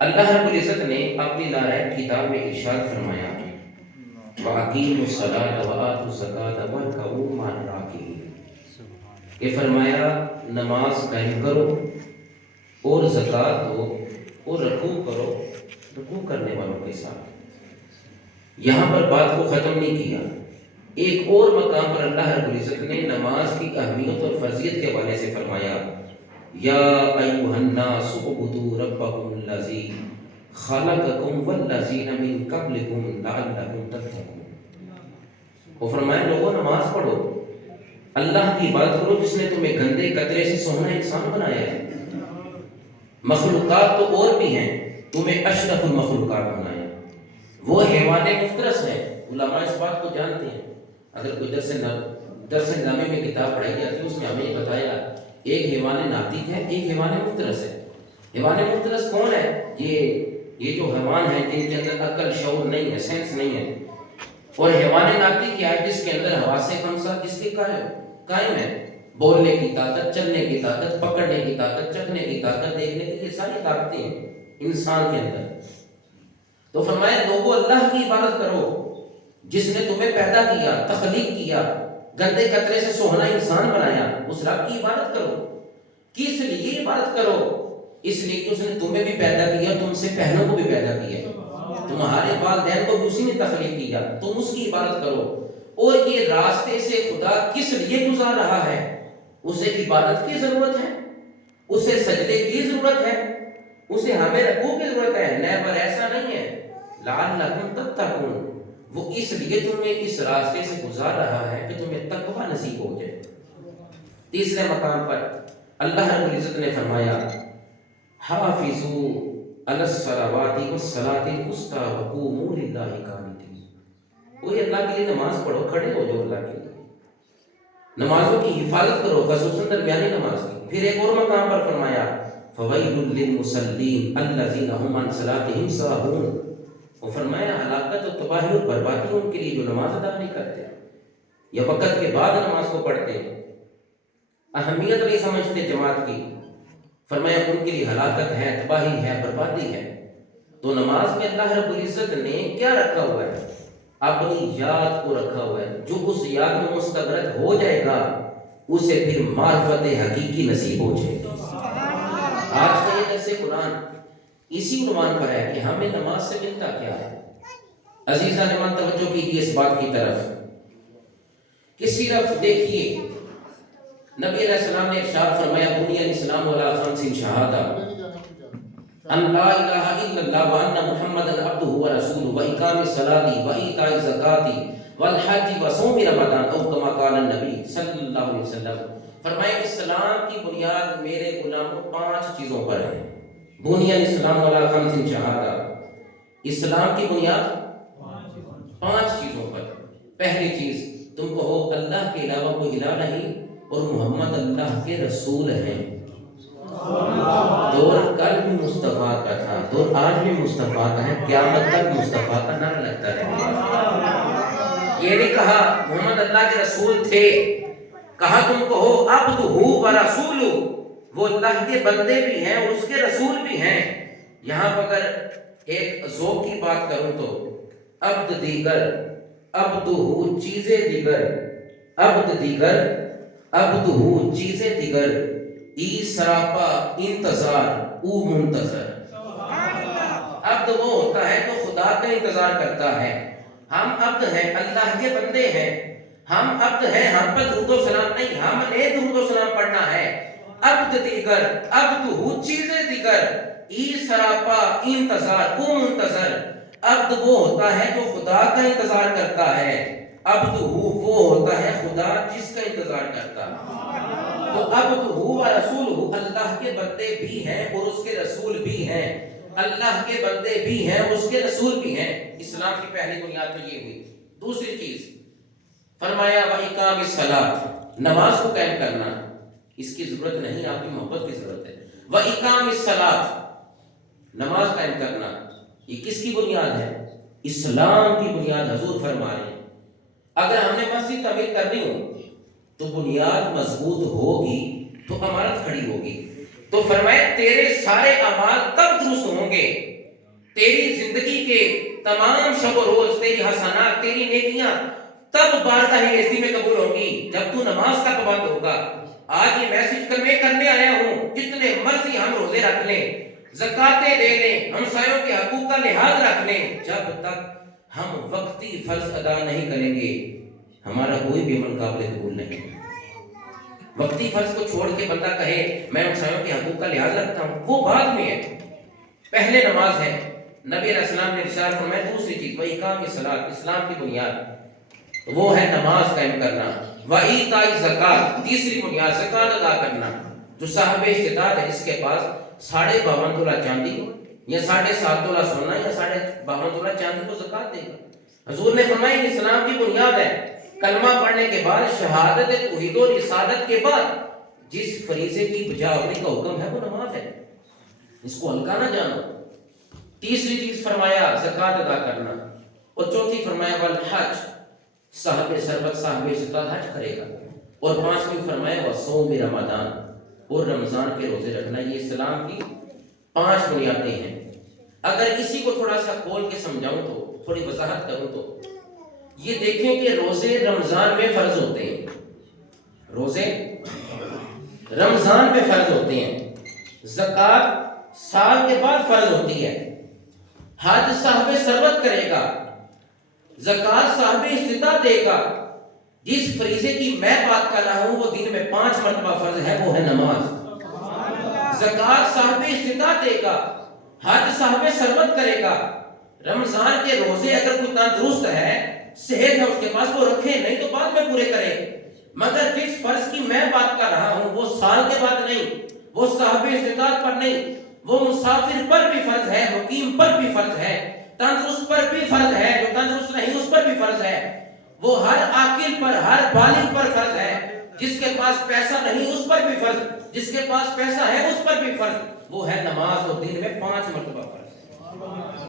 اللہ رب العزت نے اپنی نارائن کتاب میں ارشاد فرمایا وَأَقِیمُوا الصَّلَاةَ وَآتُوا الزَّکَاةَ وَارْکَعُوا مَعَ الرَّاکِعِینَ، کہ فرمایا نماز قائم کرو اور زکوٰۃ دو اور رکوع کرو رکوع کرنے والوں کے ساتھ۔ یہاں پر بات کو ختم نہیں کیا، ایک اور مقام پر اللہ رب العزت نے نماز کی اہمیت اور فرضیت کے حوالے سے فرمایا یا ایھا الناس اعبدوا ربکم الذی خلقکم والذین من قبلکم لعلکم تتقون۔ وہ فرمایا لوگوں نماز پڑھو، اللہ کی عبادت کرو جس نے تمہیں گندے قطرے سے سونا انسان بنایا ہے۔ مخلوقات تو اور بھی ہیں، تمہیں اشرف المخلوقات بنایا۔ وہ حیوان مفترس ہے، علماء اس بات کو جانتے ہیں۔ اگر کوئی درس نظامی میں کتاب پڑھائی جاتی ہے اس میں ہمیں یہ بتایا ایک حیوان ناطق ہے، ایک حیوان مفترس ہے۔ حیوان مفترس کون ہے؟ یہ جو حیوان ہیں جن کے اندر عقل شعور نہیں ہے، سینس نہیں ہے۔ اور حیوان ناطق کیا ہے؟ جس کے اندر حواس خمسہ جس کے قائم ہے، بولنے کی طاقت، چلنے کی طاقت، پکڑنے کی طاقت، چکھنے کی طاقت، دیکھنے کی، یہ ساری طاقتیں ہیں انسان کے اندر۔ تو فرمایا لوگوں اللہ کی عبادت کرو جس نے تمہیں پیدا کیا، تخلیق کیا، گندے قطرے سے سوہنا انسان بنایا، اس رب کی عبادت کرو۔ کس لیے عبادت کرو؟ اس لیے کہ اس نے تمہیں بھی پیدا کیا، تم سے پہلوں کو بھی پیدا کیا، تمہارے والدین کو بھی اسی نے تخلیق کیا، تم اس کی عبادت کرو۔ اور یہ راستے سے خدا کس لیے گزار رہا ہے؟ اسے عبادت کی ضرورت ہے، اسے سجدے کی ضرورت ہے، اسے ہمیں رکوع کی ضرورت ہے، نیبر ایسا نہیں ہے۔ لعلکم تتقون، وہ اس لیے تمہیں اس راستے سے گزار رہا ہے کہ تمہیں تقوی نصیب ہو جائے۔ تیسرے مقام پر اللہ رب العزت نے فرمایا حافظوا علی الصلوات والصلاۃ الوسطی وقوموا للہ قانتین۔ کوئی اللہ کے لیے نماز پڑھو، کھڑے ہو جاؤ اللہ کے لیے، نمازوں کی حفاظت کرو، خصوصاً درمیانی نماز کی۔ پھر ایک اور مقام پر فرمایا فویل للمصلین الذین هم عن صلاتهم ساہون۔ وہ فرمایا ہلاکت اور تباہی اور بربادی ان کے لیے جو نماز ادا نہیں کرتے یا وقت کے بعد نماز کو پڑھتے، اہمیت نہیں سمجھتے جماعت کی۔ فرمایا ان کے لیے ہلاکت ہے، تباہی ہے، بربادی ہے۔ تو نماز میں اللہ رب العزت نے کیا رکھا ہوا ہے؟ اپنی یاد کو رکھا ہوا ہے۔ جو اس یاد میں مستغرق ہو جائے گا اسے پھر معرفت حقیقی نصیب ہو جائے گی۔ آج کا یہ درس قرآن اسی عنوان پر ہے کہ ہمیں نماز سے ملتا کیا ہے۔ عزیزان من توجہ کیجیے اس بات کی طرف کہ صرف دیکھیے نبی علیہ السلام نے ارشاد فرمایا بنی الاسلام علی خمس شہادہ ان لا الہ الا اللہ وان محمد عبدہ ورسولہ واقام الصلاۃ وایتاء الزکاۃ والحج وصوم رمضان او کما قال النبی صلی اللہ علیہ وسلم۔ فرمایا اسلام کی بنیاد میرے غلاموں 5 چیزوں پر ہے۔ بنی الاسلام علی خمس شہادہ، اسلام کی بنیاد 5 چیزوں پر۔ پہلی چیز تم کہو اللہ کے علاوہ کوئی الہ نہیں اور محمد اللہ کے رسول ہیں۔ دور کل بھی مصطفیٰ کا تھا، دور آج بھی مصطفیٰ کا ہے، قیامت تک مصطفیٰ کا نعرہ لگتا رہے۔ یہ نہیں کہا محمد اللہ کے رسول تھے، کہا تم کہو عبدہ و رسولہ، وہ اللہ کے بندے بھی ہیں اور اس کے رسول بھی ہیں۔ یہاں پر اگر ایک ذوق کی بات کروں تو عبد دیگر، عبدہ چیزیں دیگر، عبد دیگر، عبدہ چیزیں دیگر، ای سراپا انتظار او منتظر۔ عبد وہ ہوتا ہے جو خدا کا انتظار کرتا ہے۔ ہم عبد ہیں، اللہ کے بندے ہیں۔ ہم عبد ہیں، ہم پر درود و سلام نہیں، ہم نے درود و سلام پڑھنا ہے۔ عبد دیگر، عبدہ چیزیں دیگر، ای سراپا انتظار او منتظر۔ عبد وہ ہوتا ہے جو خدا کا انتظار کرتا ہے، عبدہ وہ ہوتا ہے خدا جس کا انتظار کرتا ہے۔ تو عبدہ و رسولہ، اللہ کے بندے بھی ہیں اور اس کے رسول بھی ہیں، اللہ کے بندے بھی ہیں اور اس کے رسول بھی ہیں۔ اسلام کی پہلی بنیاد تو یہ ہوئی۔ دوسری چیز فرمایا وَإِقَامِ الصَّلَاةِ، نماز کو قائم کرنا، اس کی ضرورت نہیں، آپ کی محبت کی ضرورت ہے۔ وَإِقَامِ الصَّلَاةِ، نماز قائم کرنا، یہ کس کی بنیاد ہے؟ اسلام کی بنیاد۔ حضور فرما رہے ہیں اگر ہم نے مسجد تعمیر کرنی ہو تو بنیاد مضبوط ہوگی تو عمارت کھڑی ہوگی۔ تو فرمایا تیرے سارے اعمال تب درست ہوں گے گے تیری زندگی کے تمام شب و روز تیری حسنات تیری نیکیاں تب بارگاہ عزی میں قبول ہوگی جب تو نماز کا پابند ہوگا۔ آج یہ میسج کرنے آیا ہوں، جتنے مرضی ہم روزے رکھ لیں، زکاتیں دے لیں، ہمسایوں کے حقوق کا لحاظ رکھ لیں، جب تک ہم وقتی فرض ادا نہیں کریں گے ہمارا کوئی بھی عمل قابل قبول نہیں۔ وقتی فرض کو چھوڑ کے بندہ کہے میں ہمسایوں کے حقوق کا لحاظ رکھتا ہوں، وہ بعد میں ہے، پہلے نماز ہے۔ نبی علیہ السلام نے ارشاد فرمایا دوسری چیز وَإِقَامِ الصَّلَاةِ، اسلام کی بنیاد وہ ہے نماز قائم کرنا، وَإِيتَاءِ الزَّکَاۃ، تیسری بنیاد زکات ادا کرنا۔ جو صاحب استطاعت ہے جس کے پاس 52.5 تولہ چاندی یا 7.5 تولہ سونا یا 52.5 تولہ چاندی کو زکات دے گا۔ حضور نے فرمایا اسلام کی بنیاد ہے، کلمہ پڑھنے کے بعد شہادت توحید و رسالت کے بعد جس فریضے کی بجاوری کا حکم ہے وہ نماز ہے، اس کو ہلکا نہ جانو۔ تیسری چیز فرمایا زکات ادا کرنا، اور چوتھی فرمایا والحج، صاحب ثروت صاحب استطاعت حج کرے گا، اور پانچویں فرمایا وصوم رمضان، اور رمضان کے روزے رکھنا۔ یہ اسلام کی 5 بنیادیں ہیں۔ اگر اسی کو تھوڑا سا کھول کے سمجھاؤں تو تھوڑی وضاحت کروں تو یہ دیکھیں کہ روزے رمضان میں فرض ہوتے ہیں، روزے رمضان میں فرض ہوتے ہیں، زکات سال کے بعد فرض ہوتی ہے، حج صاحب ثروت کرے گا، زکات صاحب استطاعت دے گا۔ جس فریضے کی میں بات کر رہا ہوں وہ دن میں 5 مرتبہ فرض ہے، وہ ہے نماز۔ زکات صاحب استطاعت دے گا، حج صاحب ثروت کرے گا۔ رمضان کے روزے اگر کوئی تندرست ہے، صحت ہے اس کے پاس، وہ رکھے، نہیں تو بعد میں پورے کرے۔ مگر جس فرض کی میں بات کر رہا ہوں وہ سال کے بعد نہیں، وہ صاحب استطاعت پر نہیں، وہ مسافر پر بھی فرض ہے، مقیم پر بھی فرض ہے، تندرست پر بھی فرض ہے، جو تندرست نہیں اس پر بھی فرض ہے، وہ ہر عاقل پر ہر بالغ پر فرض ہے، جس کے پاس پیسہ نہیں اس پر بھی فرض، جس کے پاس پیسہ ہے اس پر بھی فرض، وہ ہے نماز، وہ دن میں 5 مرتبہ فرض۔